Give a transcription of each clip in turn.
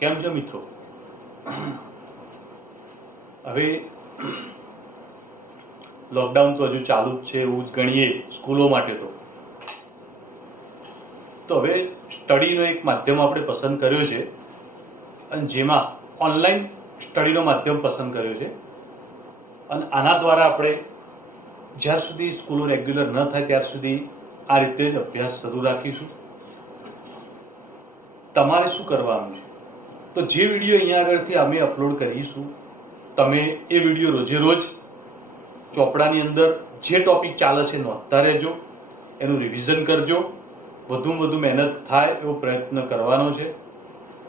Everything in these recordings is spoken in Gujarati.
કેમ છો મિત્રો? હવે લોકડાઉન તો હજુ ચાલુ જ છે એવું જ ગણીએ સ્કૂલો માટે તો હવે સ્ટડીનો એક માધ્યમ આપણે પસંદ કર્યો છે અને જેમાં ઓનલાઈન સ્ટડીનો માધ્યમ પસંદ કર્યો છે અને આના દ્વારા આપણે જ્યાર સુધી સ્કૂલો રેગ્યુલર ન થાય ત્યાર સુધી આ રીતે જ અભ્યાસ શરૂ રાખીશું. તમારે શું કરવાનું છે? તો જે વિડીયો અહીંયા આગળથી અમે અપલોડ કરીશું તમે એ વિડીયો રોજે રોજ ચોપડાની અંદર જે ટોપિક ચાલે છે નોંધતા રહેજો, એનું રિવિઝન કરજો, વધુમાં વધુ મહેનત થાય એવો પ્રયત્ન કરવાનો છે.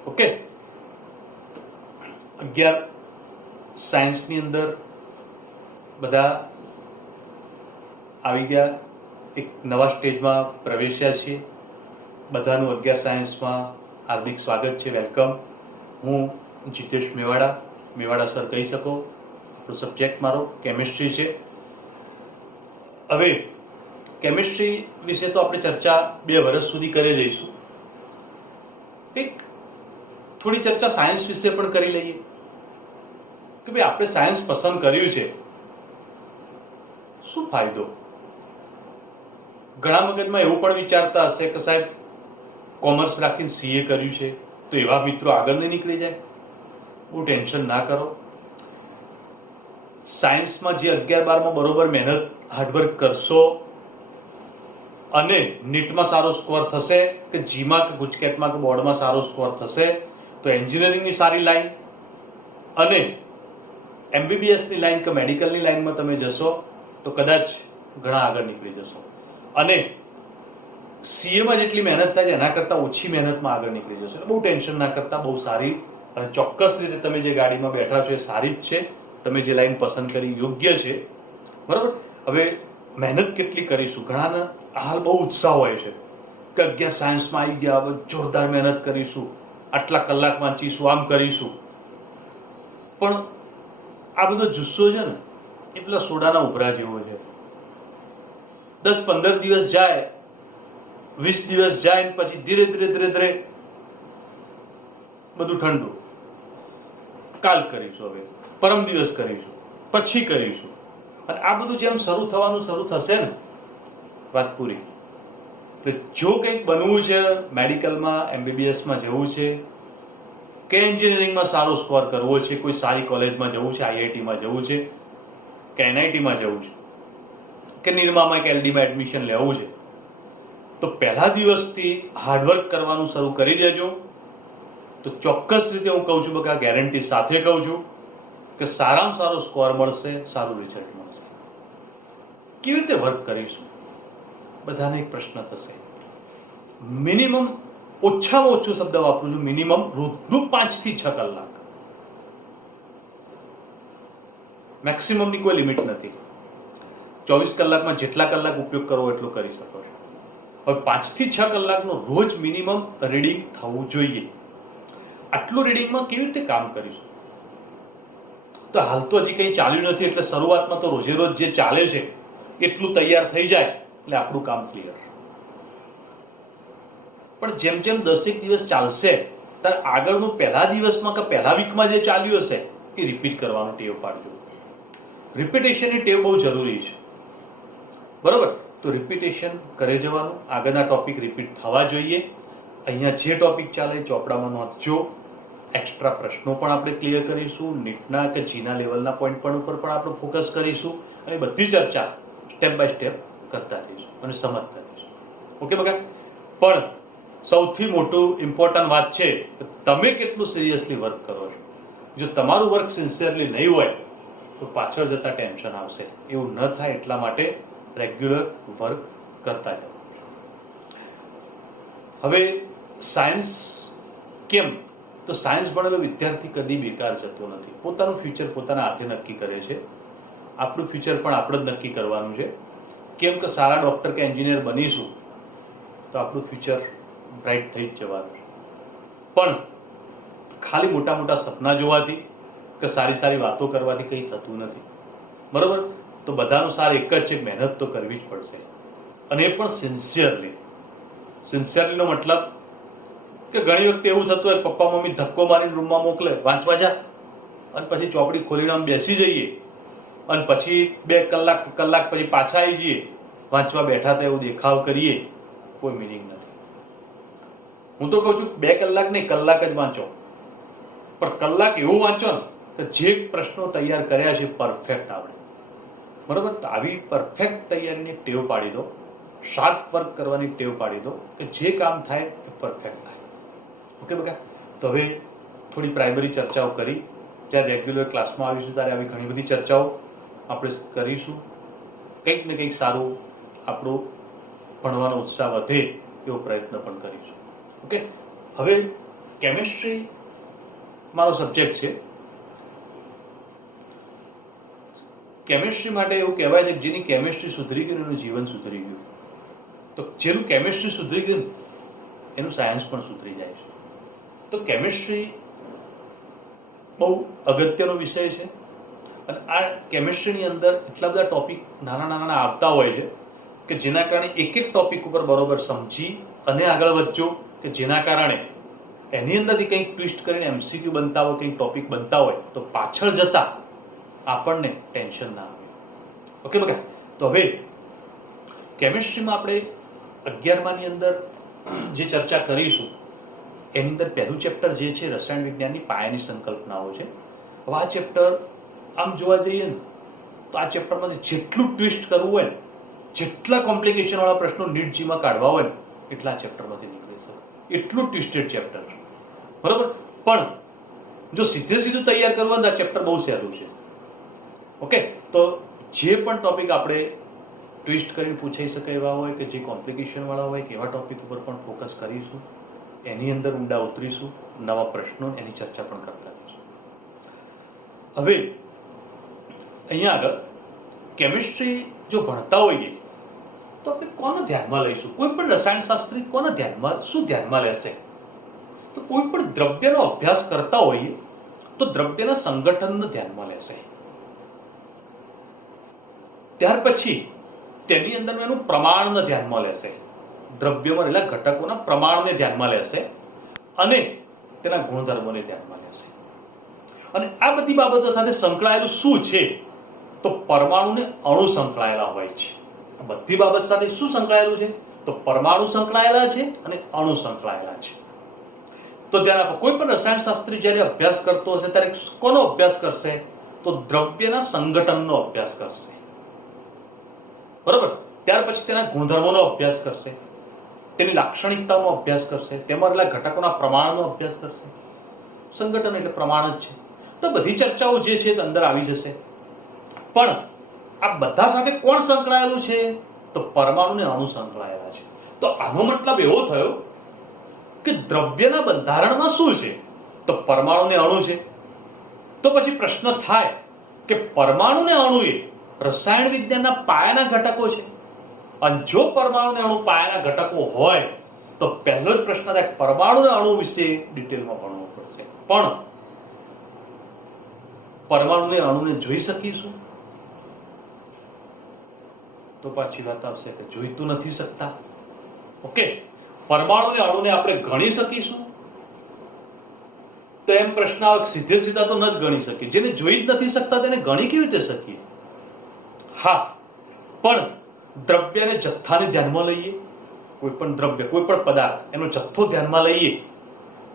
ઓકે. 11 સાયન્સની અંદર બધા આવી ગયા, એક નવા સ્ટેજમાં પ્રવેશ્યા છીએ. બધાનું 11 સાયન્સમાં હાર્દિક સ્વાગત છે, વેલકમ. હું જીતેશ મેવાડા સર કહી શકો. આપણો સબ્જેક્ટ મારો કેમિસ્ટ્રી છે. હવે કેમિસ્ટ્રી વિશે તો આપણે ચર્ચા 2 વર્ષ સુધી કરી જઈશું. એક થોડી ચર્ચા સાયન્સ વિશે પણ કરી લઈએ કે ભાઈ આપણે સાયન્સ પસંદ કર્યું છે, શું ફાયદો? ઘણા મગજમાં એવું પણ વિચારતા હશે કે સાહેબ કોમર્સ રાખીને સીએ કર્યું છે તો એવા મિત્રો આગળ નહીં નીકળી જાય. બહુ ટેન્શન ના કરો. સાયન્સમાં જે 11-12માં બરોબર મહેનત હાર્ડવર્ક કરશો અને નીટમાં સારો સ્કોર થશે કે જીમાં કે ગુજકેટમાં કે બોર્ડમાં સારો સ્કોર થશે તો એન્જિનિયરિંગની સારી લાઈન અને એમબીબીએસની લાઈન કે મેડિકલની લાઈનમાં તમે જશો તો કદાચ ઘણા આગળ નીકળી જશો. અને સીએમાં જેટલી મહેનત થાય છે એના કરતાં ઓછી મહેનતમાં આગળ નીકળી જશો. એટલે બહુ ટેન્શન ના કરતા, બહુ સારી અને ચોક્કસ રીતે તમે જે ગાડીમાં બેઠા છો એ સારી જ છે. તમે જે લાઈન પસંદ કરી યોગ્ય છે, બરાબર. હવે મહેનત કેટલી કરીશું? ઘણાને હાલ બહુ ઉત્સાહ હોય છે કે 11 સાયન્સમાં આવી ગયા, હવે જોરદાર મહેનત કરીશું, આટલા કલાક વાંચીશું, આમ કરીશું. પણ આ બધો જુસ્સો છે ને એ પેલા સોડાના ઉભરા જેવો છે. 10-15 દિવસ જાય, 20 દિવસ જાય ને પછી ધીરે ધીરે બધું ઠંડુ. કાલ કરીશું, હવે પરમ દિવસ કરીશું, પછી કરીશું. અને આ બધું જેમ શરૂ થવાનું શરૂ થશે ને વાત પૂરી. એટલે જો કંઈક બનવું છે, મેડિકલમાં એમબીબીએસમાં જવું છે કે એન્જિનિયરિંગમાં સારો સ્કોર કરવો છે, કોઈ સારી કોલેજમાં જવું છે, આઈઆઈટીમાં જવું છે કે એનઆઈટીમાં જવું છે કે નિરમામાં કે એલડીમાં એડમિશન લેવું છે તો પહેલા દિવસથી હાર્ડવર્ક કરવાનું શરૂ કરી દેજો. તો ચોક્કસ રીતે હું કહું છું, બકા ગેરંટી સાથે કહું છું કે સારામાં સારો સ્કોર મળશે, સારું રિઝલ્ટ મળશે. કેવી રીતે વર્ક કરીશું? બધાને એક પ્રશ્ન થશે. મિનિમમ ઓછામાં ઓછો શબ્દ વાપરું છું, મિનિમમ રોજનું 5 થી 6 કલાક. મેક્સિમમની કોઈ લિમિટ નથી. 24 કલાકમાં જેટલા કલાક ઉપયોગ કરવો એટલો કરી શકો છો. હવે 5 થી 6 કલાકનું રોજ મિનિમમ રીડિંગ થવું જોઈએ. આટલું રીડિંગમાં કેવી રીતે કામ કરીશું? તો હાલ તો હજી કંઈ ચાલ્યું નથી એટલે શરૂઆતમાં તો રોજે રોજ જે ચાલે છે એટલું તૈયાર થઈ જાય એટલે આપણું કામ ક્લિયર. પણ જેમ જેમ 10 દિવસ ચાલશે ત્યારે આગળનું પહેલા દિવસમાં કે પહેલા વીકમાં જે ચાલ્યું હશે એ રિપીટ કરવાનું ટેવ પાડજો. રિપીટેશનની ટેવ બહુ જરૂરી છે, બરોબર. તો રિપીટેશન કરે જવાનું. આગળના ટોપિક રિપીટ થવા જોઈએ. અહીંયા જે ટોપિક ચાલે ચોપડામાં નોંધજો. એક્સ્ટ્રા પ્રશ્નો પણ આપણે ક્લિયર કરીશું. નીટના કે જીના લેવલના પોઈન્ટ પર પણ આપણે ફોકસ કરીશું અને બધી ચર્ચા સ્ટેપ બાય સ્ટેપ કરતા જઈશું અને સમજતા જઈશું. ઓકે બકા? પણ સૌથી મોટું ઇમ્પોર્ટન્ટ વાત છે કે તમે કેટલું સિરિયસલી વર્ક કરો છો. જો તમારું વર્ક સિન્સિયરલી નહીં હોય તો પાછળ જતા ટેન્શન આવશે. એવું ન થાય એટલા માટે રેગ્યુલર વર્ક કરતા જાઓ. હવે સાયન્સ કેમ? તો સાયન્સ ભણેલો વિદ્યાર્થી કદી બેકાર જતો નથી. પોતાનું ફ્યુચર પોતાના હાથે નક્કી કરે છે. આપણું ફ્યુચર પણ આપણે જ નક્કી કરવાનું છે. કેમ કે સારા ડૉક્ટર કે એન્જિનિયર બનીશું તો આપણું ફ્યુચર બ્રાઇટ થઈ જ જવાનું છે. પણ ખાલી મોટા મોટા સપના જોવાથી કે સારી સારી વાતો કરવાથી કંઈ થતું નથી, બરાબર. તો બધાનું સાર એક જ છે, મહેનત તો કરવી જ પડશે અને એ પણ સિન્સિયરલી. સિન્સિયરલીનો મતલબ કે ઘણી વખતે એવું થતું હોય પપ્પા મમ્મી ધક્કો મારીને રૂમમાં મોકલે, વાંચવા જા, અને પછી ચોપડી ખોલીને આમ બેસી જઈએ અને પછી 2 કલાક પછી પાછા આવી જઈએ, વાંચવા બેઠા હતા એવું દેખાવ કરીએ, કોઈ મિનિંગ નથી. હું તો કહું છું 2 કલાક નહીં, કલાક જ વાંચો, પણ કલાક એવું વાંચો ને કે જે પ્રશ્નો તૈયાર કર્યા છે પરફેક્ટ આવડે. બરાબર? તો આવી પરફેક્ટ તૈયારીની ટેવ પાડી દો, શાર્પ વર્ક કરવાની ટેવ પાડી દો કે જે કામ થાય એ પરફેક્ટ થાય. ઓકે બકા? તો હવે થોડી પ્રાઇમરી ચર્ચાઓ કરી, જ્યારે રેગ્યુલર ક્લાસમાં આવીશું ત્યારે આવી ઘણી બધી ચર્ચાઓ આપણે કરીશું. કંઈક ને કંઈક સારું આપણું ભણવાનો ઉત્સાહ વધે એવો પ્રયત્ન પણ કરીશું. ઓકે? હવે કેમિસ્ટ્રી મારો સબ્જેક્ટ છે. કેમિસ્ટ્રી માટે એવું કહેવાય છે કે જેની કેમિસ્ટ્રી સુધરી ગઈ એનું જીવન સુધરી ગયું. તો જેનું કેમિસ્ટ્રી સુધરી ગયું એનું સાયન્સ પણ સુધરી જાય છે. તો કેમિસ્ટ્રી બહુ અગત્યનો વિષય છે અને આ કેમિસ્ટ્રીની અંદર એટલા બધા ટોપિક નાના આવતા હોય છે કે જેના કારણે એક ટોપિક ઉપર બરોબર સમજી અને આગળ વધજો, કે જેના કારણે એની અંદરથી કંઈક ટ્વિસ્ટ કરીને MCQ બનતા હોય, કંઈક ટોપિક બનતા હોય તો પાછળ જતા આપણને ટેન્શન ના આવે. ઓકે બકા? તો હવે કેમિસ્ટ્રીમાં આપણે 11માની અંદર જે ચર્ચા કરીશું એની અંદર પહેલું ચેપ્ટર જે છે રસાયણ વિજ્ઞાનની પાયાની સંકલ્પનાઓ છે. હવે આ ચેપ્ટર આમ જોવા જઈએ ને તો આ ચેપ્ટરમાંથી જેટલું ટ્વિસ્ટ કરવું હોય ને, જેટલા કોમ્પ્લિકેશન વાળા પ્રશ્નો નીટ જીમાં કાઢવા હોય ને એટલા ચેપ્ટરમાંથી નીકળી શકે, એટલું ટ્વિસ્ટેડ ચેપ્ટર. બરાબર? પણ જો સીધું તૈયાર કરવું હોય તો આ ચેપ્ટર બહુ સહેલું છે. ઓકે? તો જે પણ ટોપિક આપણે ટ્વિસ્ટ કરીને પૂછાઈ શકે એવા હોય કે જે કોમ્પ્લિકેશન વાળા હોય કે એવા ટોપિક ઉપર પણ ફોકસ કરીશું, એની અંદર ઊંડા ઉતરીશું, નવા પ્રશ્નો એની ચર્ચા પણ કરતા રહીશું. હવે અહીંયા આગળ કેમિસ્ટ્રી જો ભણતા હોઈએ તો આપણે કોને ધ્યાનમાં લઈશું? કોઈ પણ રસાયણશાસ્ત્રી કોને ધ્યાનમાં, શું ધ્યાનમાં લેશે? તો કોઈ પણ દ્રવ્યનો અભ્યાસ કરતા હોઈએ તો દ્રવ્યના સંગઠનને ધ્યાનમાં લેશે. ત્યાર પછી તેની અંદર એનું પ્રમાણને ધ્યાનમાં લેશે, દ્રવ્યમાં રહેલા ઘટકોના પ્રમાણને ધ્યાનમાં લેશે અને તેના ગુણધર્મોને ધ્યાનમાં લેશે. અને આ બધી બાબતો સાથે સંકળાયેલું શું છે? તો પરમાણુ ને અણુ સંકળાયેલા હોય છે. આ બધી બાબત સાથે શું સંકળાયેલું છે? તો પરમાણુ સંકળાયેલા છે અને અણુ સંકળાયેલા છે. તો ધ્યાન આપો, કોઈ પણ રસાયણશાસ્ત્રી જ્યારે અભ્યાસ કરતો હશે ત્યારે કોનો અભ્યાસ કરશે? તો દ્રવ્યના સંગઠનનો અભ્યાસ કરશે. બરોબર? ત્યાર પછી તેના ગુણધર્મોનો અભ્યાસ કરશે, તેની લાક્ષણિકતાઓનો અભ્યાસ કરશે, તેમાં રહેલા ઘટકોના પ્રમાણનો અભ્યાસ કરશે. સંગઠન એટલે પ્રમાણ જ છે. તો બધી ચર્ચાઓ જે છે તે અંદર આવી જશે. પણ આ બધા સાથે કોણ સંકળાયેલું છે? તો પરમાણુ ને અણુ સંકળાયેલા છે. તો આનો મતલબ એવો થયો કે દ્રવ્યના બંધારણમાં શું છે? તો પરમાણુ ને અણુ છે. તો પછી પ્રશ્ન થાય કે પરમાણુ ને અણુ એ રસાયણ વિજ્ઞાનના પાયાના ઘટકો છે. અને જો પરમાણુ ને અણુ પાયાના ઘટકો હોય તો પહેલો જ પ્રશ્ન થાય પરમાણુ અને અણુ વિશે ડિટેલમાં ભણવું પડશે. પણ પરમાણુને અણુને જોઈ શકીશું? તો પાછી વાત આવશે કે જોઈ તો નથી શકતા. ઓકે? પરમાણુ અને અણુને આપણે ગણી શકીશું? તો એમ પ્રશ્ન આવે, સીધા તો ન જ ગણી શકીએ. જેને જોઈ જ નથી શકતા તેને ગણી કેવી રીતે શકીએ? હા, પણ દ્રવ્યને જથ્થાને ધ્યાનમાં લઈએ, કોઈ પણ દ્રવ્ય, કોઈ પણ પદાર્થ, એનો જથ્થો ધ્યાનમાં લઈએ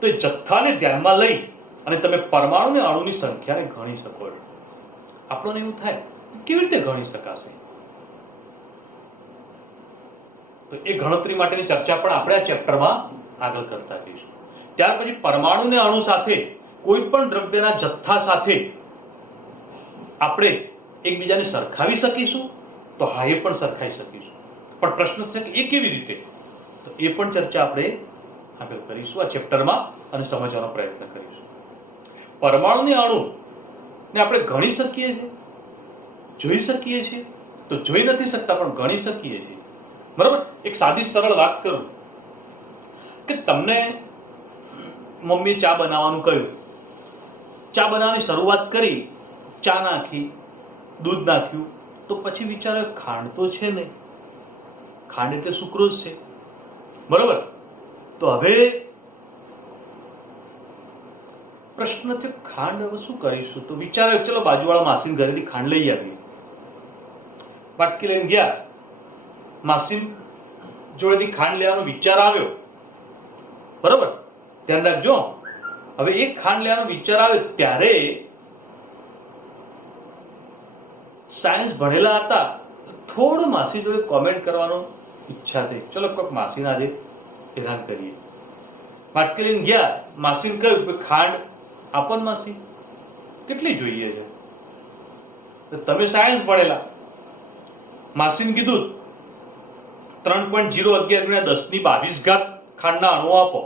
તો એ જથ્થાને ધ્યાનમાં લઈ અને તમે પરમાણુ અને અણુની સંખ્યાને ગણી શકો છો. આપણને એવું થાય કેવી રીતે ગણી શકાશે? તો એ ગણતરી માટેની ચર્ચા પણ આપણે આ ચેપ્ટરમાં આગળ કરતા જઈશું. ત્યાર પછી પરમાણુ અને અણુ સાથે કોઈ પણ દ્રવ્યના જથ્થા સાથે આપણે એકબીજાને સરખાવી શકીશું? તો હા, એ પણ સરખાવી શકીશું. પણ પ્રશ્ન છે કે એ કેવી રીતે? તો એ પણ ચર્ચા આપણે આગળ કરીશું આ ચેપ્ટરમાં અને સમજવાનો પ્રયત્ન કરીશું. પરમાણુ અને અણુ ને આપણે ગણી શકીએ છીએ, જોઈ શકીએ છીએ? તો જોઈ નથી શકતા પણ ગણી શકીએ છીએ. બરાબર? એક સાદી સરળ વાત કરું કે તમને મમ્મીએ ચા બનાવવાનું કહ્યું, ચા બનાવવાની શરૂઆત કરી, ચા નાખી, દૂધ નાખ્યું, તો પછી વિચારે ખાંડ તો છે નહીં, ખાંડ એટલે સુક્રોઝ છે. બરાબર? તો હવે પ્રશ્ન થયો ખાંડ હવે શું કરીશું, તો વિચાર્યો ચલો બાજુવાળા માસીન ઘરેથી ખાંડ લઈ આવીએ. વાટકી લઈને ગયા, માસીન જોડેથી ખાંડ લેવાનો વિચાર આવ્યો. બરોબર, ધ્યાન રાખજો. હવે એ ખાંડ લેવાનો વિચાર આવ્યો ત્યારે સાયન્સ ભણેલા હતા, થોડું માસી જોડે કોમેન્ટ કરવાનો ઈચ્છા થઈ. ચલો કોઈક માસીને આજે હેરાન કરીએ. વાટકી લઈને ગયા, માસીને કહ્યું કે ખાંડ આપો ને માસી, કેટલી જોઈએ છે? તમે સાયન્સ ભણેલા. માસીને કીધું 3.011 × 10⁻22 ખાંડના અણુ આપો.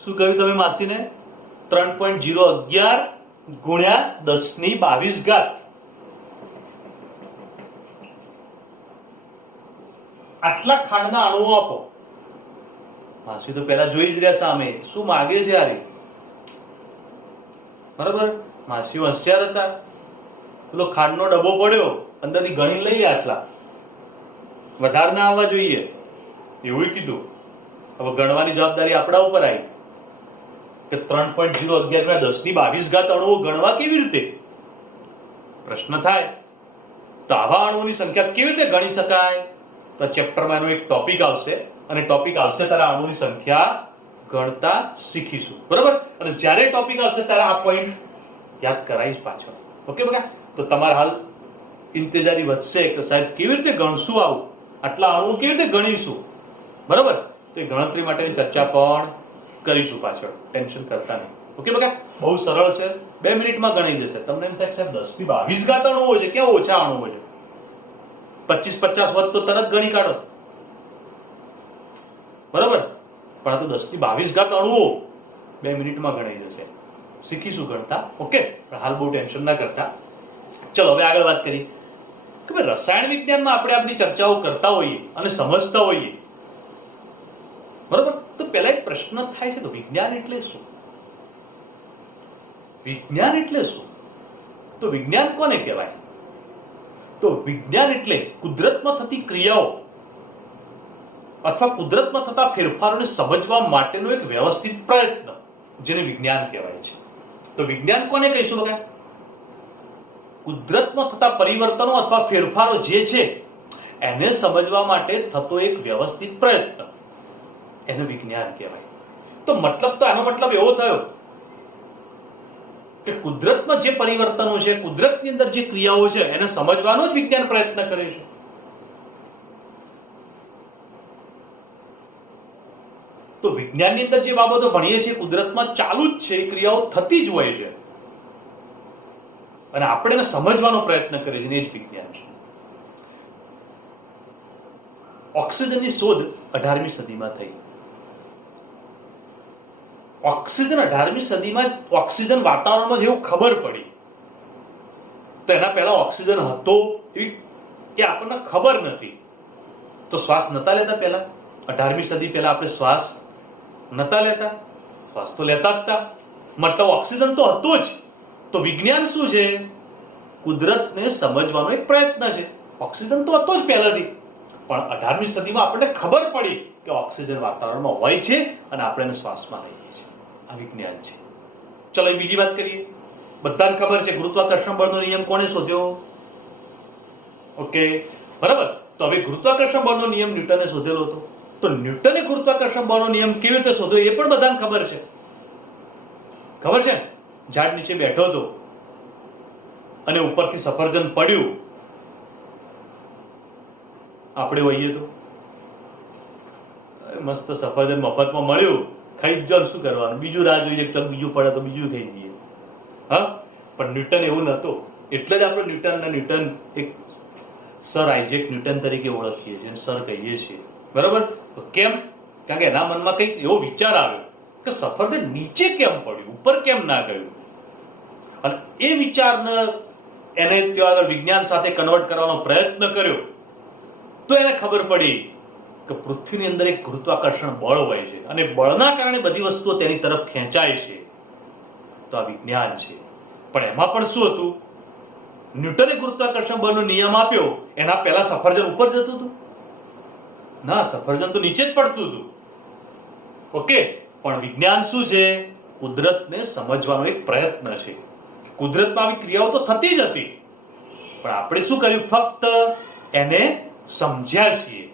શું કહ્યું તમે માસીને? 3.011 × 10⁻22. આટલા ખાંડના અણુઓ આપો. માસી તો પેલા જોઈ જ રહ્યા સામે શું માગે છે યાર. બરાબર, માસી હોશિયાર હતા. પેલો ખાંડનો ડબ્બો પડ્યો, અંદરથી ગણી લઈએ આટલા, વધારે ના આવવા જોઈએ એવું કીધું. હવે ગણવાની જવાબદારી આપણા ઉપર આવી કે 3.011 × 10⁻22 અણુઓ ગણવા કેવી રીતે? પ્રશ્ન થાય તો આવા અણુઓની સંખ્યા કેવી રીતે ગણી શકાય? તો ચેપ્ટરમાં એનો એક ટોપિક આવશે, અને ટોપિક આવશે ત્યારે અણુની સંખ્યા ગણતા શીખીશું. બરાબર, અને જ્યારે ટોપિક આવશે ત્યારે આ પોઈન્ટ યાદ કરાવીશ પાછળ. ઓકે બગા, તો તમારા હાલ ઇંતજારી વધશે કે સાહેબ કેવી રીતે ગણશું, આવું આટલા અણુઓ કેવી રીતે ગણીશું. બરાબર, તો એ ગણતરી માટેની ચર્ચા પણ કરીશું પાછળ, ટેન્શન કરતા નહીં. ઓકે બગા, બહુ સરળ છે, 2 મિનિટમાં ગણાઈ જશે. તમને એમ થાય સાહેબ 10⁻22 અણુઓ છે, કેવા ઓછા અણુઓ છે, 25-50 વધ તો તરત ગણી કાઢો. બરાબર, પણ આ તો 10⁻22 અણુઓ 2 મિનિટમાં ગણાઈ જશે. શીખીશું ગણતા. ઓકે, હાલ બહુ ટેન્શન ના કરતા. ચલો હવે આગળ વાત કરી કે ભાઈ રસાયણ વિજ્ઞાનમાં આપણે આ બધી ચર્ચાઓ કરતા હોઈએ અને સમજતા હોઈએ. બરાબર, તો પહેલા એક પ્રશ્ન થાય છે, તો વિજ્ઞાન એટલે શું? વિજ્ઞાન એટલે શું? તો વિજ્ઞાન કોને કહેવાય? તો વિજ્ઞાન એટલે કુદરતમાં થતી ક્રિયાઓ અથવા કુદરતમાં થતા ફેરફારોને સમજવા માટેનો એક વ્યવસ્થિત પ્રયત્ન, જેને વિજ્ઞાન કહેવાય છે. તો વિજ્ઞાન કોને કહીશું બગા? કુદરતમાં થતા પરિવર્તનો અથવા ફેરફારો જે છે એને સમજવા માટે થતો એક વ્યવસ્થિત પ્રયત્ન, એને વિજ્ઞાન કહેવાય. તો મતલબ તો આનો મતલબ એવો થયો કે કુદરતમાં જે પરિવર્તનો છે, કુદરતની અંદર જે ક્રિયાઓ છે એને સમજવાનો જ વિજ્ઞાન પ્રયત્ન કરે છે. તો વિજ્ઞાનની અંદર જે બાબતો ભણીએ છીએ કુદરતમાં ચાલુ જ છે, ક્રિયાઓ થતી જ હોય છે, અને આપણે એને સમજવાનો પ્રયત્ન કરીએ છીએ, એ જ વિજ્ઞાન છે. ઓક્સિજનની શોધ 18મી સદીમાં થઈ. ઓક્સિજન 18મી સદીમાં ઓક્સિજન વાતાવરણમાં જેવું ખબર પડી, તો એના પહેલા ઓક્સિજન હતો એ આપણને ખબર નથી. તો શ્વાસ નતા લેતા પહેલા, 18મી સદી પહેલા આપણે શ્વાસ નતા લેતા? શ્વાસ તો લેતા જ હતા, મતલબ ઓક્સિજન તો હતો જ. તો વિજ્ઞાન શું છે? કુદરતને સમજવાનો એક પ્રયત્ન છે. ઓક્સિજન તો હતો જ પહેલાથી, પણ 18મી સદીમાં આપણને ખબર પડી કે ઓક્સિજન વાતાવરણમાં હોય છે અને આપણે એને શ્વાસમાં લઈએ છીએ. આ વિજ્ઞાન છે. ચલો બીજી વાત કરીએ. બધાને ખબર છે ગુરુત્વાકર્ષણ બળનો નિયમ કોણે શોધ્યો? ઓકે, બરાબર. તો હવે ગુરુત્વાકર્ષણ બળનો નિયમ ન્યૂટને શોધેલો હતો. તો ન્યૂટને ગુરુત્વાકર્ષણ બળનો નિયમ કેવી રીતે શોધ્યો એ પણ બધાને ખબર છે. ખબર છે, ઝાડ નીચે બેઠો હતો અને ઉપરથી સફરજન પડ્યું. આપણે હોઈએ તો મસ્ત સફરજન મફતમાં મળ્યું, ખાઈ જ જાવ, શું કરવાનું, બીજું રાહ જોઈએ, ચાલ બીજું પડે તો બીજું ખાઈ જઈએ. હા, પણ ન્યૂટન એવું નહોતું. એટલે જ આપણે ન્યૂટન એક સર આઇઝેક ન્યૂટન તરીકે ઓળખીએ છીએ, સર કહીએ છીએ. બરાબર, કેમ? કારણ કે એના મનમાં કંઈક એવો વિચાર આવ્યો કે સફરજન નીચે કેમ પડ્યું, ઉપર કેમ ના ગયું, અને એ વિચારને એને ત્યાં આગળ વિજ્ઞાન સાથે કન્વર્ટ કરવાનો પ્રયત્ન કર્યો. તો એને ખબર પડી કે પૃથ્વીની અંદર એક ગુરુત્વાકર્ષણ બળ હોય છે અને બળના કારણે બધી વસ્તુઓ તેની તરફ ખેંચાય છે. તો આ વિજ્ઞાન છે. પણ એમાં પણ શું હતું? ન્યૂટને ગુરુત્વાકર્ષણ બળનો નિયમ આપ્યો, એના પહેલા સફરજન ઉપર જતું હતું? ના, સફરજન તો નીચે જ પડતું હતું. ઓકે, પણ વિજ્ઞાન શું છે? કુદરતને સમજવાનો એક પ્રયત્ન છે. કુદરતમાં આવી ક્રિયાઓ તો થતી જ હતી, પણ આપણે શું કર્યું? ફક્ત એને સમજ્યા છીએ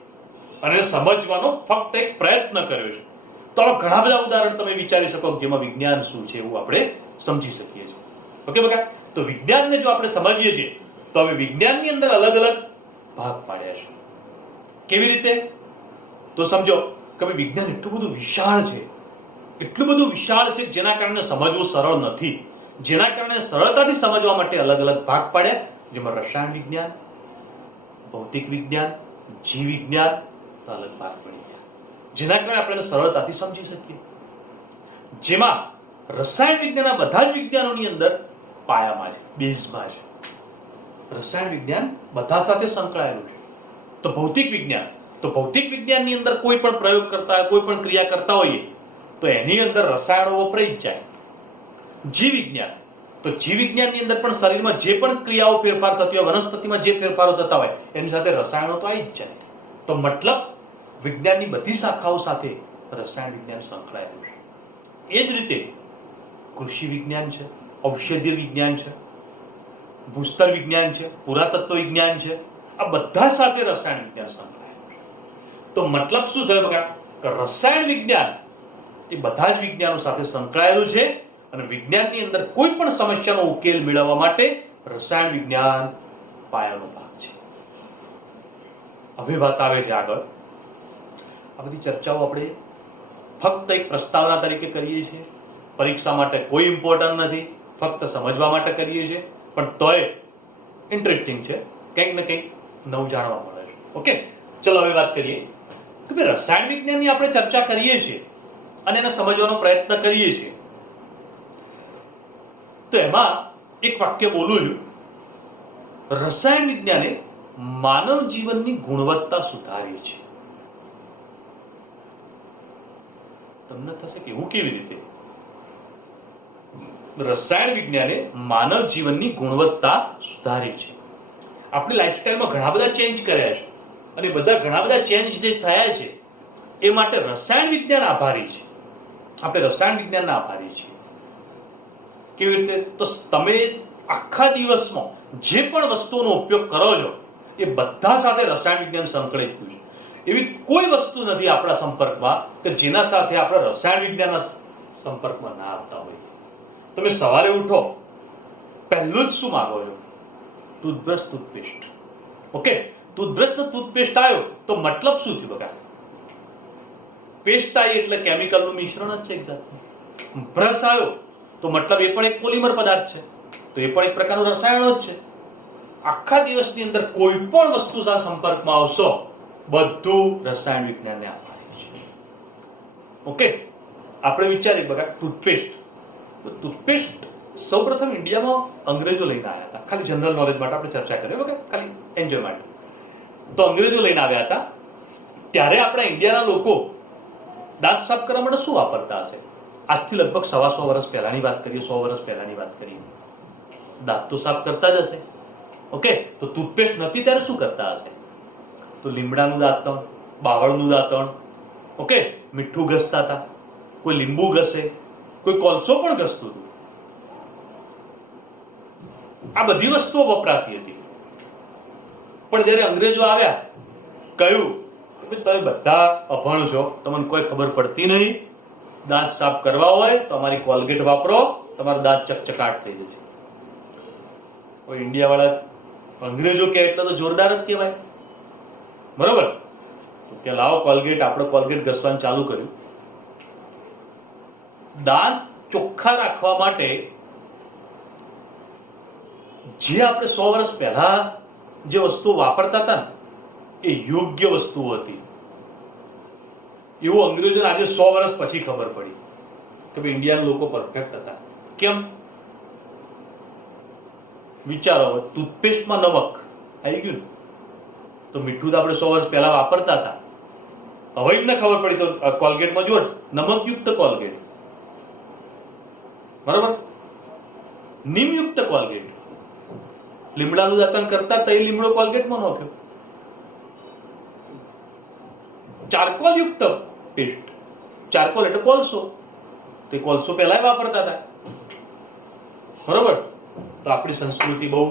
અને સમજવાનો ફક્ત એક પ્રયત્ન કર્યો છે. તો આવા ઘણા બધા ઉદાહરણ તમે વિચારી શકો જેમાં વિજ્ઞાન શું છે એવું આપણે સમજી શકીએ છીએ. ઓકે બકા? તો વિજ્ઞાનને જો આપણે સમજીએ છીએ તો હવે વિજ્ઞાનની અંદર અલગ અલગ ભાગ પાડ્યા છે. કેવી રીતે? તો સમજો કે ભાઈ વિજ્ઞાન એટલું બધું વિશાળ છે, એટલું બધું વિશાળ છે જેના કારણે સમજવું સરળ નથી. જેના કારણે સરળતાથી સમજવા માટે અલગ અલગ ભાગ પાડ્યા, જેમાં રસાયણ વિજ્ઞાન, ભૌતિક વિજ્ઞાન, જીવ વિજ્ઞાન, તો અલગ ભાગ પડી ગયા, જેના કારણે આપણે સરળતાથી સમજી શકીએ. જેમાં રસાયણ વિજ્ઞાનના બધા જ વિજ્ઞાનોની અંદર પાયામાં છે, બેઝમાં છે. રસાયણ વિજ્ઞાન બધા સાથે સંકળાયેલું છે. તો ભૌતિક વિજ્ઞાનની અંદર કોઈ પણ પ્રયોગ કરતા, કોઈ પણ ક્રિયા કરતા હોઈએ તો એની અંદર રસાયણો વપરાઈ જ જાય. જીવ વિજ્ઞાનની અંદર પણ શરીરમાં જે પણ ક્રિયાઓ ફેરફાર થતી હોય, વનસ્પતિમાં જે ફેરફારો થતા હોય એની સાથે રસાયણો તો આવી જ જાય. તો મતલબ વિજ્ઞાનની બધી શાખાઓ સાથે રસાયણ વિજ્ઞાન સંકળાયેલું છે. એ જ રીતે કૃષિ વિજ્ઞાન છે, ઔષધીય વિજ્ઞાન છે, ભૂસ્તર વિજ્ઞાન છે, પુરાતત્વ વિજ્ઞાન છે, આ બધા સાથે રસાયણ વિજ્ઞાન સંકળાયેલું છે. તો મતલબ શું થયો બકા? કે રસાયણ વિજ્ઞાન એ બધા જ વિજ્ઞાનો સાથે સંકળાયેલું છે અને વિજ્ઞાનની અંદર કોઈ પણ સમસ્યાનો ઉકેલ મેળવવા માટે રસાયણ વિજ્ઞાન પાયાનો ભાગ છે. હવે વાત આવે છે આગળ. આ બધી ચર્ચાઓ આપણે ફક્ત એક પ્રસ્તાવના તરીકે કરીએ છીએ, પરીક્ષા માટે કોઈ ઇમ્પોર્ટન્ટ નથી, ફક્ત સમજવા માટે કરીએ છીએ, પણ તોય ઇન્ટરેસ્ટિંગ છે, કંઈક ને કંઈક નવું જાણવા મળે છે. ઓકે, ચલો હવે વાત કરીએ કે ભાઈ રસાયણ વિજ્ઞાનની આપણે ચર્ચા કરીએ છીએ અને એને સમજવાનો પ્રયત્ન કરીએ છીએ, તો એમાં એક વાક્ય બોલું છું, રસાયણ વિજ્ઞાને માનવ જીવનની ગુણવત્તા સુધારી છે. તમને થશે કે એવું કેવી રીતે? રસાયણ વિજ્ઞાને માનવ જીવનની ગુણવત્તા સુધારી છે. આપણી લાઈફસ્ટાઈલમાં ઘણા બધા ચેન્જ કર્યા છે અને બધા ઘણા બધા ચેન્જ જે થયા છે એ માટે રસાયણ વિજ્ઞાન આભારી છે. આપણે રસાયણ વિજ્ઞાનના આભારી છીએ. કેવી રીતે? તો તમે આખા દિવસમાં જે પણ વસ્તુનો ઉપયોગ કરો છો એ બધા સાથે રસાયણ વિજ્ઞાન સંકળાયેલું છે. એવી કોઈ વસ્તુ નથી આપણા સંપર્કમાં કે જેના સાથે આપણે રસાયણ વિજ્ઞાનના સંપર્કમાં ના આવતા હોય. તમે સવારે ઉઠો, પહેલું જ શું માંગો છો? Toothbrush, toothpaste. ઓકે, ટૂથબ્રશ ને ટૂથપેસ્ટ આવ્યો તો મતલબ શું થયું બકા? પેસ્ટ આવી એટલે કેમિકલનું મિશ્રણ જ છે એક જાતનું. બ્રશ આવ્યો તો મતલબ એ પણ એક પોલિમર પદાર્થ છે, તો એ પણ એક પ્રકારનું રસાયણ જ છે. આખા દિવસની અંદર કોઈ પણ વસ્તુ સાથે સંપર્કમાં આવશો, બધું રસાયણ વિજ્ઞાનને આભારી છે. ઓકે, આપણે વિચારીએ બકા ટૂથપેસ્ટ. તો ટૂથપેસ્ટ સૌપ્રથમ ઇન્ડિયામાં અંગ્રેજો લઈને આવ્યા હતા. ખાલી જનરલ નોલેજ માટે આપણે ચર્ચા કરીએ, ઓકે, ખાલી એન્જોય માટે. તો અંગ્રેજો લઈને આવ્યા હતા ત્યારે આપણા ઇન્ડિયાના લોકો દાંત સાફ કરવા માટે શું વાપરતા હશે? આજથી લગભગ 125 વર્ષ પહેલાની વાત કરીએ, 100 વર્ષ પહેલાની વાત કરીએ, દાંત તો સાફ કરતા જ હશે. ઓકે, તો ટૂથપેસ્ટ નથી ત્યારે શું કરતા હશે? તો લીમડાનું દાંતણ, બાવળનું દાંતણ, ઓકે, મીઠું ઘસતા હતા, કોઈ લીંબુ ઘસે, કોઈ કોલસો પણ ઘસતું હતું. આ બધી વસ્તુઓ વપરાતી હતી. પણ જ્યારે અંગ્રેજો આવ્યા, કહ્યું કે તમે બધા અભણ છો, તમને કોઈ ખબર પડતી નહીં, દાંત સાફ કરવા હોય તો અમારી કોલગેટ વાપરો, તમારા દાંત ચકચકાટ થઈ જશે. ઇન્ડિયા વાળા અંગ્રેજો કે એટલે તો જોરદાર જ કહેવાય, બરોબર? કે લાવો કોલગેટ, આપણે કોલગેટ ઘસવાનું ચાલુ કર્યું. દાંત ચોખ્ખા રાખવા માટે જે આપણે 100 વર્ષ પહેલા જે વસ્તુઓ વાપરતા હતા ને એ યોગ્ય વસ્તુઓ હતી. એવું અંગ્રેજોને આજે 100 વર્ષ પછી ખબર પડી કે ભાઈ ઇન્ડિયાના લોકો પરફેક્ટ હતા. કેમ? વિચારો, ટૂથપેસ્ટમાં નમક આવી ગયું તો મીઠું તો આપણે 100 વર્ષ પહેલા વાપરતા હતા, હવે એમને ખબર પડી તો કોલગેટમાં જુઓ, નમકયુક્ત કોલગેટ, બરાબર, નીમયુક્ત કોલગેટ. લીમડાનું દાંતણ કરતા તો એ લીમડો કોલગેટમાં નાખ્યો. ચારકોલ યુક્ત પેસ્ટ, ચારકોલ એટલે કોલસો, તો એ કોલસો પહેલા વાપરતા હતા. બરોબર. તો આપણી સંસ્કૃતિ બહુ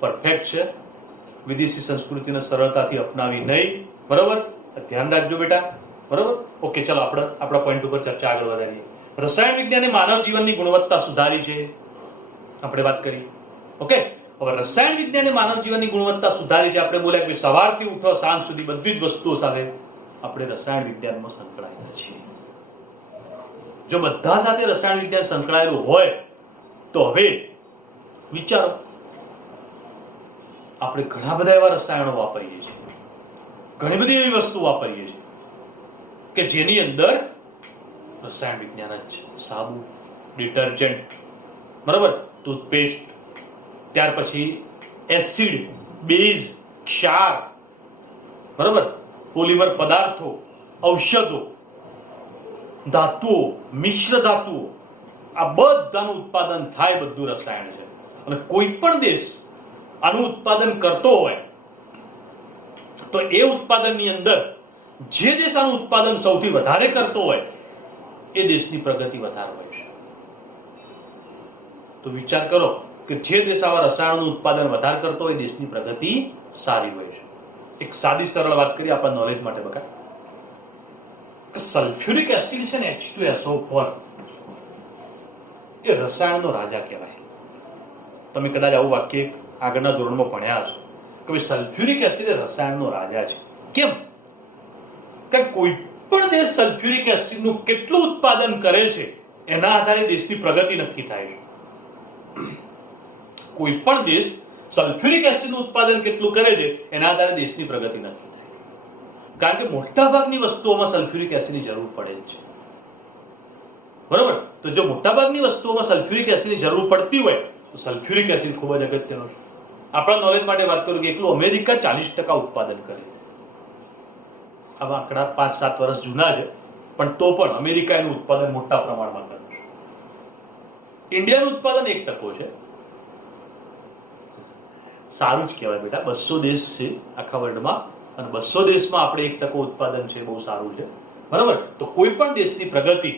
પરફેક્ટ છે, વિદેશી સંસ્કૃતિને સરળતાથી અપનાવી નહીં. બરોબર, ધ્યાન રાખજો બેટા. બરોબર. ઓકે, ચલો આપણે આપણા પોઈન્ટ ઉપર ચર્ચા આગળ વધારીએ. રસાયણ વિજ્ઞાને માનવ જીવનની ગુણવત્તા સુધારી છે, આપણે વાત કરી. ઓકે, હવે રસાયણ વિજ્ઞાને માનવ જીવનની ગુણવત્તા સુધારી છે. આપણે બોલ્યા કે સવારથી ઉઠો સાંજ સુધી બધી જ વસ્તુઓ સાથે આપણે રસાયણ વિજ્ઞાનમાં સંકળાયેલા છીએ. જો બધા સાથે રસાયણ વિજ્ઞાન સંકળાયેલું હોય તો હવે વિચારો, આપણે ઘણા બધા એવા રસાયણો વાપરીએ છીએ, ઘણી બધી એવી વસ્તુ વાપરીએ છીએ કે જેની અંદર રસાયણ વિજ્ઞાન જ છે. સાબુ, ડિટર્જન્ટ, બરાબર, ટૂથપેસ્ટ, ત્યાર પછી એસિડ, બેઝ, ક્ષાર, બરાબર, પોલિમર પદાર્થો, ઔષધો, ધાતુઓ, મિશ્ર ધાતુઓ, આ બધાનું ઉત્પાદન થાય બધું રસાયણ છે. અને કોઈ પણ દેશ આનું ઉત્પાદન કરતો હોય તો એ ઉત્પાદનની અંદર જે દેશ આનું ઉત્પાદન સૌથી વધારે કરતો હોય એ દેશની પ્રગતિ વધારે હોય છે. તો વિચાર કરો કે જે દેશ આવા રસાયણોનું ઉત્પાદન વધારે કરતો હોય દેશની પ્રગતિ સારી હોય છે. એક સાદી સરળ વાત કરીએ આપણા નોલેજ માટે બકા, કે સલ્ફ્યુરિક એસિડ છે ને H2SO4 એ રસાયણનો રાજા કહેવાય. તમે કદાચ આવું વાક્ય આગળના ધોરણમાં ભણ્યા હશો કે ભાઈ સલ્ફ્યુરિક એસિડ એ રસાયણનો રાજા છે. કેમ? કે કોઈ પણ દેશ સલ્ફ્યુરિક એસિડનું કેટલું ઉત્પાદન કરે છે એના આધારે દેશની પ્રગતિ નક્કી થાય છે. કોઈ પણ દેશ સલ્ફ્યુરિક એસિડનું ઉત્પાદન કેટલું કરે છે એના આધારે દેશની પ્રગતિ નક્કી થાય. કારણ કે મોટાભાગની વસ્તુઓમાં સલ્ફ્યુરિક એસિડની જરૂર પડે જ છે. બરાબર. તો જો મોટાભાગની વસ્તુઓમાં સલ્ફ્યુરિક એસિડની જરૂર પડતી હોય તો સલ્ફ્યુરિક એસિડ ખૂબ જ અગત્યનો છે. આપણા નોલેજ માટે વાત કરું કે એકલું અમેરિકા 40% ઉત્પાદન કરે છે. આવા આંકડા 5-7 વર્ષ જૂના છે, પણ તો પણ અમેરિકા એનું ઉત્પાદન મોટા પ્રમાણમાં કરે છે. ઇન્ડિયાનું ઉત્પાદન 1% છે. સારું જ કહેવાય બેટા, 200 દેશ છે આખા વર્લ્ડમાં અને 200 દેશમાં આપણે 1% ઉત્પાદન છે, બહુ સારું છે. બરાબર. તો કોઈ પણ દેશની પ્રગતિ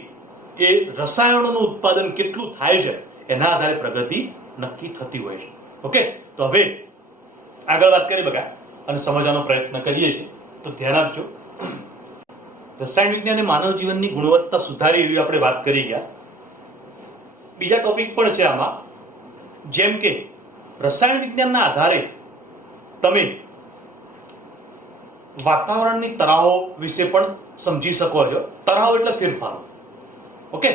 એ રસાયણોનું ઉત્પાદન કેટલું થાય છે એના આધારે પ્રગતિ નક્કી થતી હોય છે. ઓકે, તો હવે આગળ વાત કરીએ બકા અને સમજવાનો પ્રયત્ન કરીએ છીએ. તો ધ્યાન આપજો, રસાયણ વિજ્ઞાને માનવ જીવનની ગુણવત્તા સુધારી એવી આપણે વાત કરી ગયા. બીજા ટોપિક પણ છે આમાં, જેમ કે રસાયણ વિજ્ઞાનના આધારે તમે વાતાવરણની તરાહો વિશે પણ સમજી શકો છો. તરાહો એટલે ફેરફારો. ઓકે,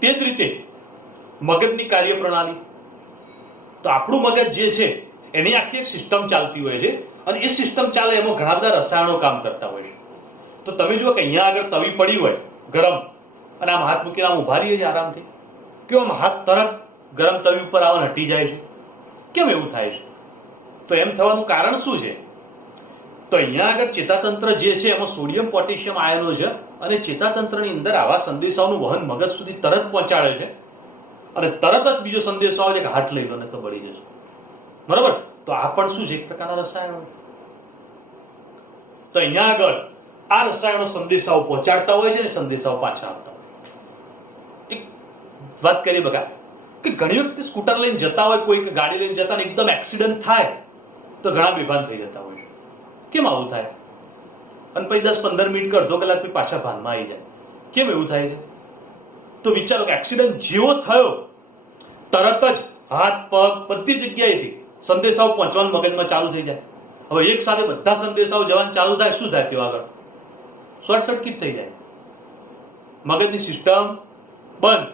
તે જ રીતે મગજની કાર્યપ્રણાલી. તો આપણું મગજ જે છે એની આખી એક સિસ્ટમ ચાલતી હોય છે અને એ સિસ્ટમ ચાલે એમાં ઘણા બધા રસાયણો કામ કરતા હોય છે. તો તમે જુઓ કે અહીંયા આગળ તવી પડી હોય ગરમ અને આમ હાથ મૂકીને આમ ઉભા રહીએ છે આરામથી, કેવો આમ હાથ તરત ગરમ તવી ઉપર આવવા હટી જાય છે. કેમ એવું થાય છે? તો એમ થવાનું કારણ શું છે? તો અહીંયા આગળ ચેતાતંત્ર જે છે એમાં સોડિયમ પોટેશિયમ આયનો છે અને ચેતાતંત્રની અંદર આવા સંદેશાઓનું વહન મગજ સુધી તરત પહોંચાડે છે અને તરત જ બીજો સંદેશો આવે છે કે હાથ લઈ લો ને તો બળી જશે. બરાબર. તો આ પણ શું છે? એક પ્રકારના રસાયણો. તો અહીંયા આગળ આ રસાયણો સંદેશાઓ પહોંચાડતા હોય છે અને સંદેશાઓ પાછા આપતા હોય. એક વાત કરીએ બકા કે ઘણી વખતે સ્કૂટર લઈને જતા હોય કોઈ, કે ગાડી લઈને જતા ને એકદમ એક્સિડન્ટ થાય તો ઘણા બેભાન થઈ જતા હોય. કેમ આવું થાય? અને પછી 10-15 મિનિટ કે અડધો કલાક પછી પાછા ભાનમાં આવી જાય. કેમ એવું થાય છે? તો વિચારો કે એક્સિડન્ટ જેવો થયો તરત જ હાથ પગ બધી જગ્યાએથી સંદેશાઓ પહોંચવાનું મગજમાં ચાલુ થઈ જાય. હવે એક સાથે બધા સંદેશાઓ જવાનું ચાલુ થાય, શું થાય? ત્યાં આગળ શોર્ટ સર્કિટ થઈ જાય. મગજની સિસ્ટમ બંધ.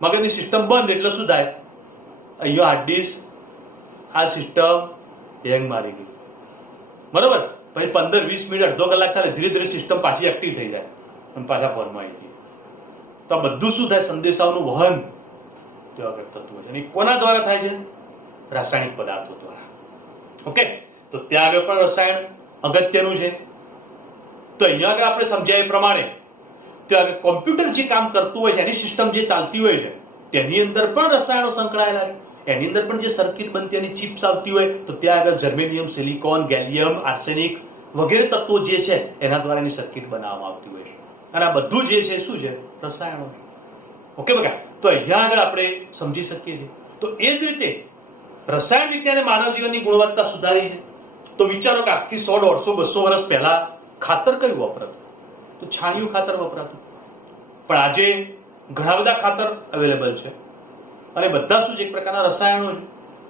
મગજની સિસ્ટમ બંધ એટલે શું થાય? અહીંયા હાર્ડ ડિસ્ક આ સિસ્ટમ હેંગ મારી ગઈ. બરાબર. પછી 15-20 મિનિટ અડધો કલાક થાય ધીરે ધીરે સિસ્ટમ પાછી એક્ટિવ થઈ જાય અને પાછા ફોર્મમાં આવી જાય. તો આ બધું શું થાય? સંદેશાઓનું વહન ત્યાં આગળ થતું હોય છે. અને કોના દ્વારા થાય છે? રાસાયણિક પદાર્થો દ્વારા. ઓકે, તો ત્યાં આગળ પણ રસાયણ અગત્યનું છે. તો અહીંયા આગળ આપણે સમજ્યા એ પ્રમાણે ત્યાં આગળ કોમ્પ્યુટર જે કામ કરતું હોય છે એની સિસ્ટમ જે ચાલતી હોય છે તેની અંદર પણ રસાયણો સંકળાયેલા છે. એની અંદર પણ જે સર્કિટ બનતી એની ચિપ્સ આવતી હોય તો ત્યાં આગળ જર્મેનિયમ, સિલિકોન, ગેલિયમ, આર્સેનિક વગેરે તત્વો જે છે એના દ્વારા એની સર્કિટ બનાવવામાં આવતી હોય છે. અને આ બધું જે છે શું છે? રસાયણો છે. ઓકે બકા, તો અહીંયા આગળ આપણે સમજી શકીએ છીએ. તો એ જ રીતે રસાયણ વિજ્ઞાને માનવ જીવનની ગુણવત્તા સુધારી છે. તો વિચારો કે આજથી 100, 150, 200 વર્ષ પહેલા ખાતર કયું વપરાતું? તો છાણિયું ખાતર વપરાતું. પણ આજે ઘણા બધા ખાતર અવેલેબલ છે અને બધા શું છે? એક પ્રકારના રસાયણો છે.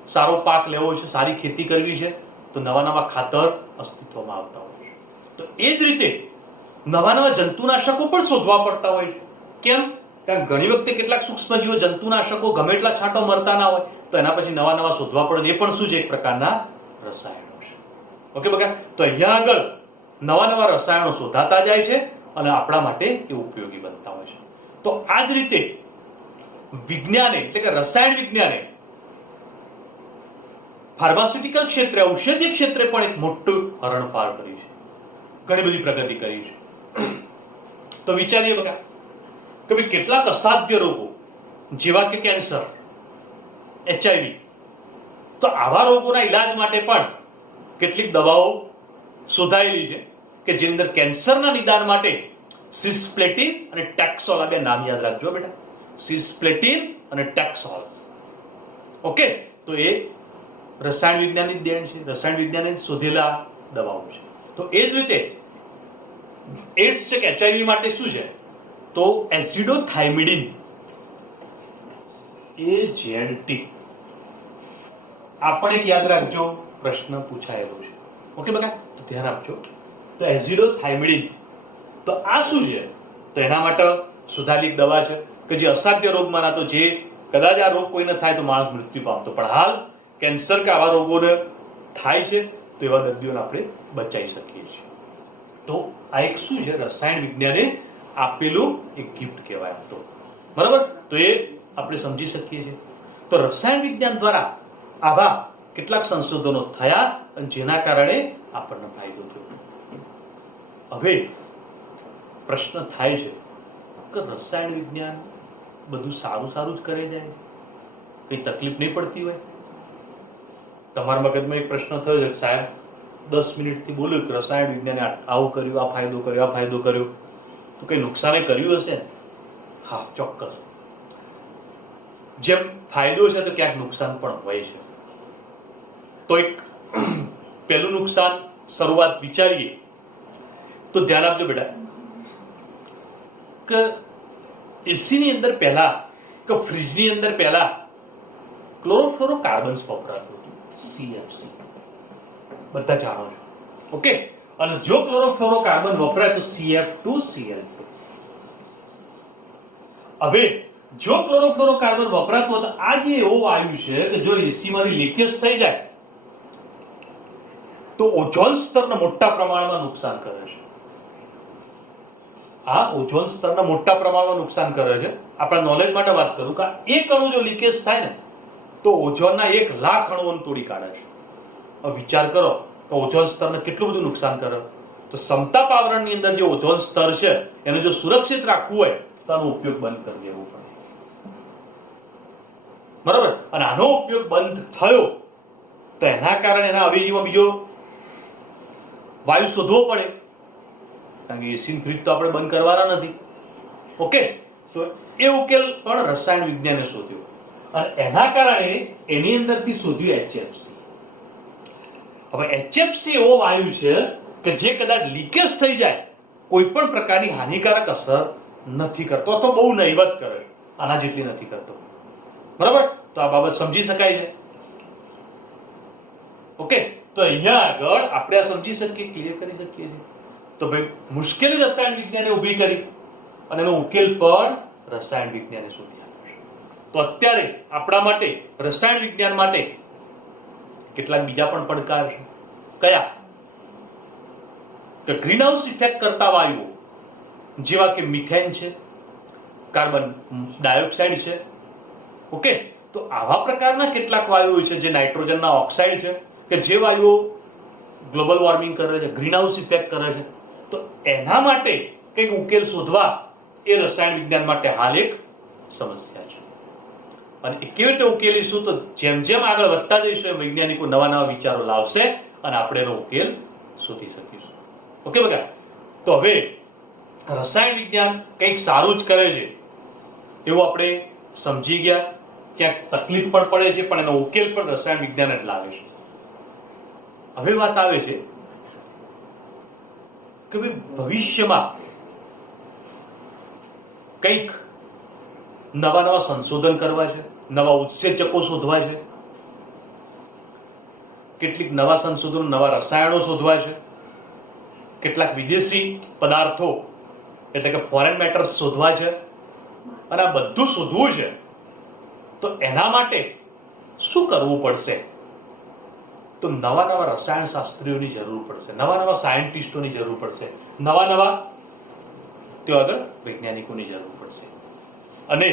સારો પાક લેવો છે, સારી ખેતી કરવી છે, તો નવા નવા ખાતર અસ્તિત્વમાં આવતા હોય છે. તો એ જ રીતે નવા નવા જંતુનાશકો પણ શોધવા પડતા હોય છે. કેમ? કારણ ઘણી વખતે કેટલાક સૂક્ષ્મજીવો જંતુનાશકો ગમે એટલા છાંટો મરતા ના હોય, તો એના પછી નવા નવા શોધવા પડે. એ પણ શું છે? એક પ્રકારના રસાયણો છે. ઓકે બકા, તો અહીંયા આગળ નવા નવા રસાયણો શોધાતા જાય છે અને આપણા માટે એ ઉપયોગી બનતા હોય છે. તો આ જ રીતે વિજ્ઞાને એટલે કે રસાયણ વિજ્ઞાને ફાર્માસ્યુટિકલ ક્ષેત્રે, ઔષધીય ક્ષેત્રે પણ એક મોટું હરણફાળ કર્યું છે. ઘણી બધી પ્રગતિ કરી છે. તો વિચારીએ બકા કે ભાઈ કેટલાક અસાધ્ય રોગો જેવા કે કેન્સર, HIV, તો આવા રોગોના ઈલાજ માટે પણ કેટલીક દવાઓ શોધાયેલી છે કે જેની અંદર કેન્સરના નિદાન માટે સિસ્પ્લેટિન અને ટેક્સોલ, આ બે નામ યાદ રાખજો બેટા, સિસ્પ્લેટિન અને ટેક્સોલ. ઓકે, તો એ રસાયણ વિજ્ઞાનની દેન છે, રસાયણ વિજ્ઞાને શોધેલા દવાઓ છે. તો એ જ રીતે એડ્સ છે કે HIV માટે શું છે? તો એઝિડોથાઇમિડિન, AZT. આ પણ એક યાદ રાખજો, પ્રશ્ન પૂછાયેલો છે. ઓકે બકા, તો ધ્યાન આપજો. તો એઝિડોથાઇમિડિન, તો આ શું છે? તો એના માટે સુધારિત દવા છે કે જે અસાધ્ય રોગમાં, તો જે કદાચ આ રોગ કોઈને થાય તો માણસ મૃત્યુ પામતો, પણ હાલ કેન્સર કે આવા રોગોને થાય છે તો એવા દર્દીઓને આપણે બચાવી શકીએ છીએ. તો આ એક શું છે? રસાયણ વિજ્ઞાને આપેલું એક ગિફ્ટ કહેવાય તો. બરાબર, તો એ આપણે સમજી શકીએ છીએ. તો રસાયણ વિજ્ઞાન દ્વારા આવા કેટલાક સંશોધનો થયા અને જેના કારણે આપણને ફાયદો થયો. હવે પ્રશ્ન થાય છે કે રસાયણ વિજ્ઞાન બધું સારું સારું જ કરે જાય, કઈ તકલીફ નહીં પડતી હોય? તમારા મગજમાં એક પ્રશ્ન થયો છે કે સાહેબ 10 મિનિટથી બોલ્યું કે રસાયણ વિજ્ઞાને આવું કર્યું, આ ફાયદો કર્યો, આ ફાયદો કર્યો, તો કઈ નુકસાને કર્યું હશે? હા, ચોક્કસ. જેમ ફાયદો છે તો ક્યાંક નુકસાન પણ હોય છે. તો એક પહેલું નુકસાન શરૂઆત વિચારીએ તો ધ્યાન આપજો બેટા કે એસીની અંદર પહેલા કે ફ્રીજની અંદર પહેલા ક્લોરોફ્લોરોકાર્બન્સ વપરાતું હતું, CFC. બધા જાણો છો. ઓકે, અને જો ક્લોરોફ્લોરોકાર્બન વપરાય તો CF2Cl2. હવે જો ક્લોરોફ્લોરોકાર્બન વપરાતું હોય તો આ જે એવો વાયુ છે કે જો એસી માંથી લીકેજ થઈ જાય તો ઓઝોન સ્તરને મોટા પ્રમાણમાં નુકસાન કરે છે. આ ઓઝોન સ્તરને મોટા પ્રમાણમાં નુકસાન કરે છે. આપણા નોલેજ માટે વાત કરું કે એક અણુ જો લીકેજ થાય ને તો ઓઝોનના 1,00,000 અણુઓને તોડી કાઢે છે. હવે વિચાર કરો કે ઓઝોન સ્તરને કેટલું બધું નુકસાન કરે. તો સમતાપ આવરણની અંદર જે ઓઝોન સ્તર છે એને જો સુરક્ષિત રાખવું હોય તો આનો ઉપયોગ બંધ કરી દેવો પડે. બરાબર, અને આનો ઉપયોગ બંધ થયો તો એના કારણે એના અવેજીમાં બીજો વાયુ શોધવો પડે, કારણ કે એસી ફ્રીજ તો આપણે બંધ કરવાના નથી. ઓકે, તો એ ઉકેલ પણ રસાયણ વિજ્ઞાને શોધ્યો અને એના કારણે એની અંદરથી શોધ્યું HFC. હવે HFC એવો વાયુ છે કે જે કદાચ લીકેજ થઈ જાય કોઈ પણ પ્રકારની હાનિકારક અસર નથી કરતો અથવા બહુ નહીવત કરે, આના જેટલી નથી કરતો. બરાબર, તો આ બાબત સમજી શકાય છે. ઓકે, તો અહીંયા આગળ આપણે આ સમજી શકીએ, ક્લિયર કરી શકીએ છીએ. તો ભાઈ મુશ્કેલી રસાયણ વિજ્ઞાને ઊભી કરી અને એનો ઉકેલ પણ રસાયણ વિજ્ઞાને શોધી આપ્યો છે. તો અત્યારે આપણા માટે રસાયણ વિજ્ઞાન માટે કેટલાક બીજા પણ પડકાર છે. કયા? કે ગ્રીનહાઉસ ઇફેક્ટ કરતા વાયુઓ જેવા કે મિથેન છે, કાર્બન ડાયોક્સાઇડ છે. ઓકે, તો આવા પ્રકારના કેટલાક વાયુઓ છે જે નાઇટ્રોજનના ઓક્સાઇડ છે કે જે વાયુઓ ગ્લોબલ વોર્મિંગ કરે છે, ગ્રીનહાઉસ ઇફેક્ટ કરે છે. તો એના માટે કંઈક ઉકેલ શોધવા એ રસાયણ વિજ્ઞાન માટે હાલ એક સમસ્યા છે. અને એ કેવી રીતે ઉકેલીશું? તો જેમ જેમ આગળ વધતા જઈશું એમ વૈજ્ઞાનિકો નવા નવા વિચારો લાવશે અને આપણે એનો ઉકેલ શોધી શકીશું. ઓકે બગા, તો હવે રસાયણ વિજ્ઞાન કંઈક સારું જ કરે છે એવું આપણે સમજી ગયા. ક્યાંક તકલીફ પણ પડે છે, પણ એનો ઉકેલ પણ રસાયણ વિજ્ઞાન જ લાવે છે. હવે વાત આવે છે કે ભાઈ ભવિષ્યમાં કંઈક નવા નવા સંશોધન કરવા છે, નવા ઉત્સેચકો શોધવા છે, કેટલીક નવા સંશોધનો, નવા રસાયણો શોધવા છે, કેટલાક વિદેશી પદાર્થો એટલે કે ફોરેન મેટર્સ શોધવા છે. અને આ બધું શોધવું છે તો એના માટે શું કરવું પડશે? તો નવા નવા રસાયણ શાસ્ત્રીઓની જરૂર પડશે, નવા નવા સાયન્ટિસ્ટોની જરૂર પડશે, નવા નવા ત્યાં આગળ વૈજ્ઞાનિકોની જરૂર પડશે. અને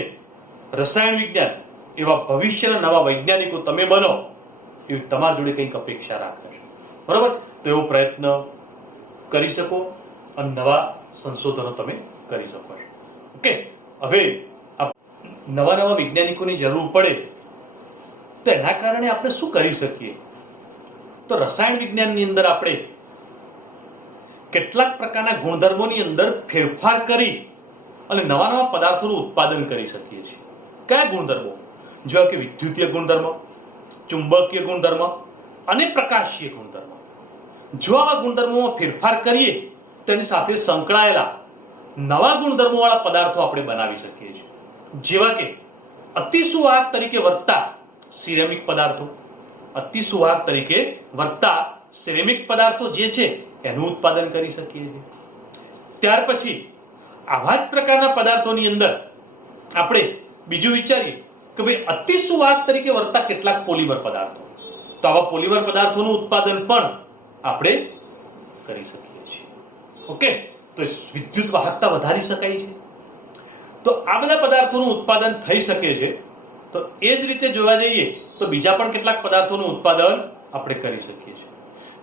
રસાયણ વિજ્ઞાન એવા ભવિષ્યના નવા વૈજ્ઞાનિકો તમે બનો એવી તમારી જોડે કંઈક અપેક્ષા રાખે છે. બરોબર? તો એવો પ્રયત્ન કરી શકો અને નવા સંશોધનો તમે કરી શકો છો. ઓકે, હવે નવા નવા વૈજ્ઞાનિકોની જરૂર પડે તો એના કારણે આપણે શું કરી શકીએ? તો રસાયણ વિજ્ઞાનની અંદર આપણે કેટલાક પ્રકારના ગુણધર્મોની અંદર ફેરફાર કરી અને નવા નવા પદાર્થોનું ઉત્પાદન કરી શકીએ છીએ. કયા ગુણધર્મો? જેવા કે વિદ્યુતીય ગુણધર્મ, ચુંબકીય ગુણધર્મ અને પ્રકાશીય ગુણધર્મ. જો આવા ગુણધર્મોમાં ફેરફાર કરીએ તેની સાથે સંકળાયેલા નવા ગુણધર્મોવાળા પદાર્થો આપણે બનાવી શકીએ છીએ. જેવા કે અતિસુવાહક તરીકે વર્તતા સિરેમિક પદાર્થો, અતિસુવાહક તરીકે વર્તતા સિરેમિક પદાર્થો જે છે એનું ઉત્પાદન કરી શકીએ છીએ. ત્યાર પછી આવા જ પ્રકારના પદાર્થોની અંદર આપણે બીજું વિચારીએ કે ભાઈ અતિસુવાહક તરીકે વર્તતા કેટલાક પોલિમર પદાર્થો, તો આવા પોલિમર પદાર્થોનું ઉત્પાદન પણ આપણે કરી શકીએ છીએ. ઓકે, તો વિદ્યુત વાહકતા વધારી શકાય છે. તો આ બધા પદાર્થોનું ઉત્પાદન થઈ શકે છે. તો એ જ રીતે જોવા જઈએ તો બીજા પણ કેટલાક પદાર્થોનું ઉત્પાદન આપણે કરી શકીએ છીએ.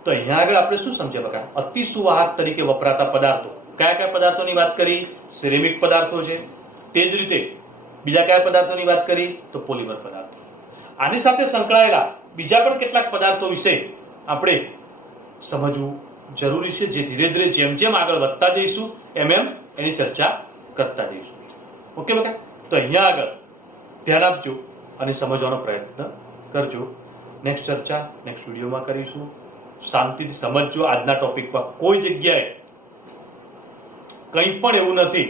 તો અહીંયા આગળ આપણે શું સમજ્યા બકા? અતિસુવાહક તરીકે વપરાતા પદાર્થો, કયા કયા પદાર્થોની વાત કરી? સિરેમિક પદાર્થો છે. તે જ રીતે બીજા કયા પદાર્થોની વાત કરી? તો પોલિમર પદાર્થો. આની સાથે સંકળાયેલા બીજા પણ કેટલાક પદાર્થો વિશે આપણે સમજવું જરૂરી છે, જે ધીરે ધીરે જેમ જેમ આગળ વધતા જઈશું એમ એમ એની ચર્ચા કરતા જઈશું. ઓકે બકા? તો અહીંયા આગળ ધ્યાન આપજો અને સમજવાનો પ્રયત્ન કરજો. નેક્સ્ટ ચર્ચા નેક્સ્ટ વિડીયોમાં કરીશું. શાંતિથી સમજજો. આજના ટોપિક પર કોઈ જગ્યાએ કંઈ પણ એવું નથી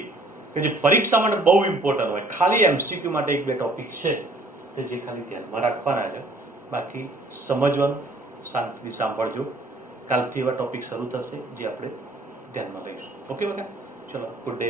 કે જે પરીક્ષા માટે બહુ ઇમ્પોર્ટન્ટ હોય. ખાલી MCQ માટે એક બે ટોપિક છે કે જે ખાલી ધ્યાનમાં રાખવાના છે. બાકી સમજવાનું, શાંતિથી સાંભળજો. કાલથી એવા ટોપિક શરૂ થશે જે આપણે ધ્યાનમાં લઈશું. ઓકે બકા? ચલો, ગુડ ડે.